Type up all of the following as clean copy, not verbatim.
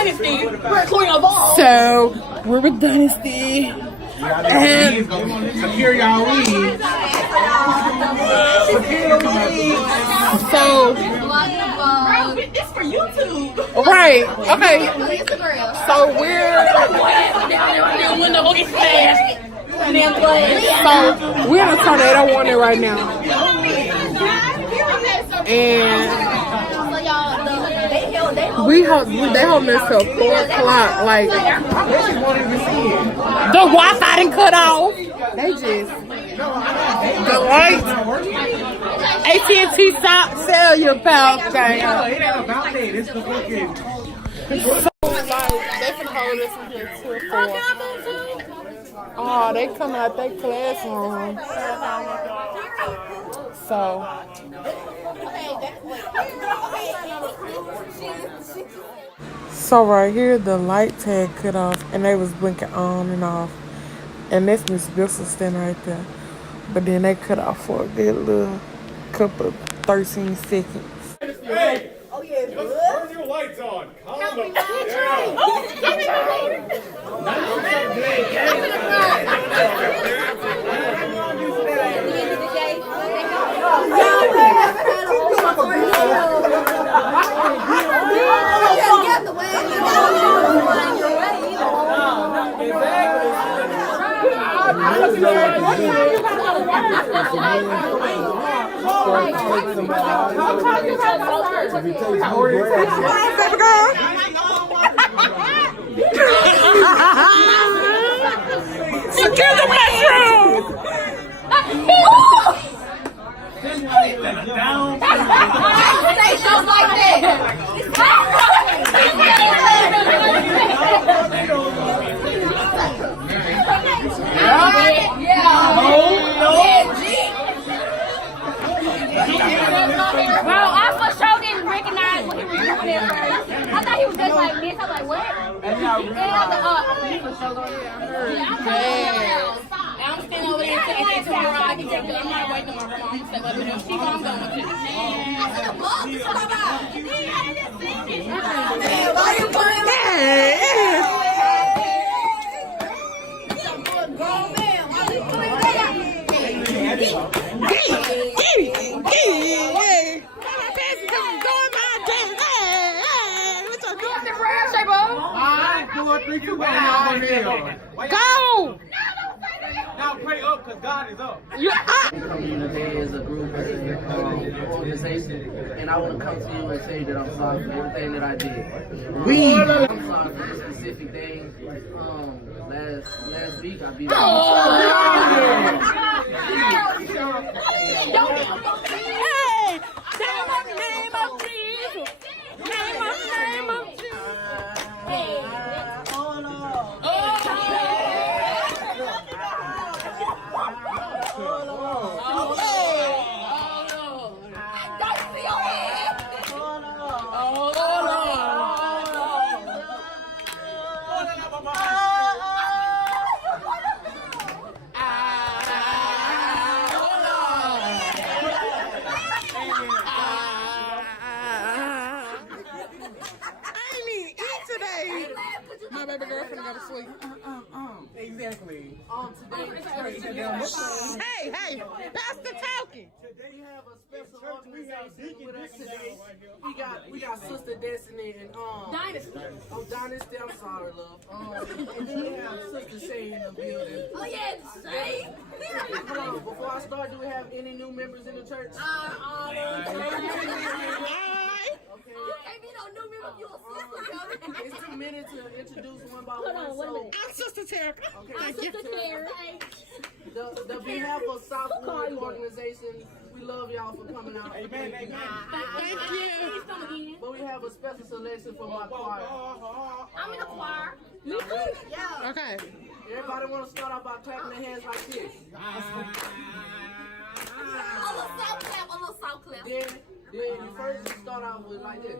Dynasty. We're Queen of all. So we're with Dynasty. And secure y'all weed. so It's for YouTube. right, okay. So we're in a tornado warning right now. And they holding us till 4 o'clock. Like the Wi-Fi didn't cut off. They just the lights. AT&T cellular power thing. It ain't about that. It's the fucking. So like they can hold us until 2 or 4. Oh, they come out their classroom. So. So right here, the lights had cut off, and they was blinking on and off, and that's Miss Bissell standing right there. But then they cut off for a good little couple of 13 seconds. Hey! Oh yeah, turn your lights on. Calm down. Secure the restroom! Say stuff like that. Bro, I for sure didn't recognize what he was doing at first. I thought he was just like this. I was like, what? I'm standing over there and saying to her, I can take it. I'm not waiting on my mom. I'm step up and she gonna go with it. Why you putting that? Go! Now pray up, because God is up. You up? We come to you today as a group, as an organization, and I want to come to you and say that I'm sorry for everything that I did. I'm sorry for this specific thing. Last week I beat up. Hey! Name of Jesus! Name of Jesus! My baby girl finna go to sleep. Exactly. Hey, Pastor talking. Today we have a special organization with us today. We got Sister Destiny and Dynasty. Dynasty. I'm sorry, love. And then we have Sister Shay in the building. Oh yeah, Shay. Hold on, before I start, do we have any new members in the church? You can't be no new member if you're a sister. It's 2 minutes to introduce one by one. I'm Sister Terica. Okay. Thank you. The behalf of Southwood organization, we love y'all for coming out. Amen, amen. Thank you. But we have a special selection for my choir. I'm in the choir. Yeah. Okay. Everybody want to start off by clapping their hands like this. A little soft clap. Then you first start off with like this.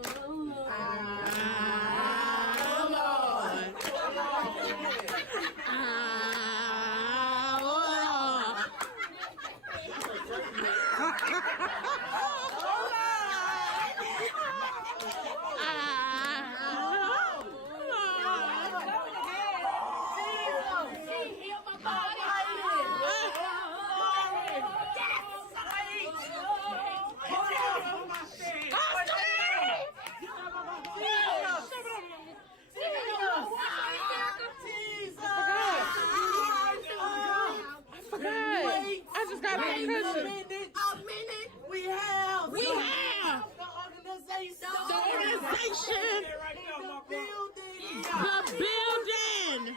Building.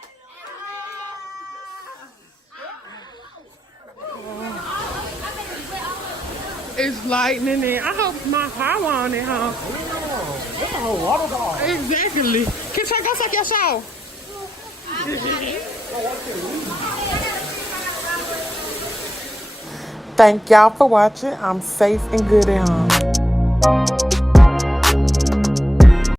It's lightning and I hope my power on it, huh? Exactly. Can I go take your shower? Thank y'all for watching. I'm safe and good at home.